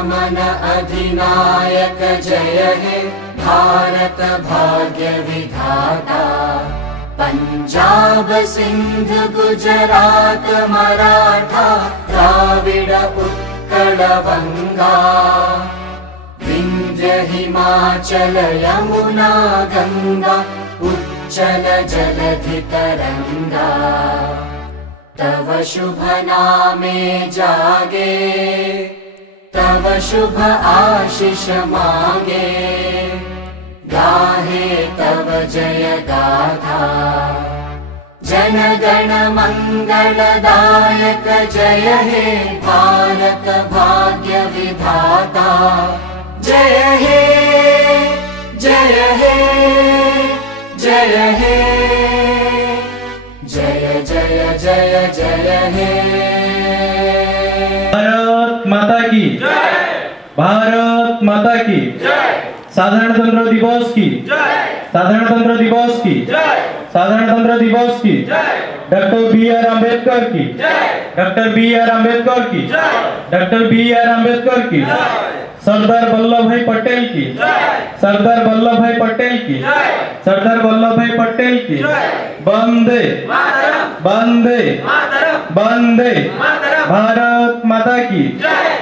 मन अधिनायक जय हे भारत भाग्य विधाता। पंजाब सिंध गुजरात मराठा द्राविड उत्कल बंगा। विंध्य हिमाचल यमुना गंगा उच्चल जलधि तरंगा। तव शुभ नामे जागे तव शुभ आशीष मागे। गाहे तव जय गाथा जन गण मंगलदायक जय हे भारत भाग्य विधाता। जय हे जय हे जय हे जय जय जय जय हे। भारत माता की जय। भारत माता की जय। साधारणतंत्र दिवस की जय। साधारणतंत्र दिवस की जय। साधारणतंत्र दिवस की जय। Doctor B R. अम्बेडकर की जय। Doctor B R. अम्बेडकर की जय। Doctor B R. अम्बेडकर की जय। सरदार वल्लभ भाई पटेल की जय। सरदार वल्लभ भाई पटेल की जय। सरदार वल्लभ भाई पटेल की जय। वंदे मातरम। वंदे मातरम। वंदे मातरम। भारत माता की जय।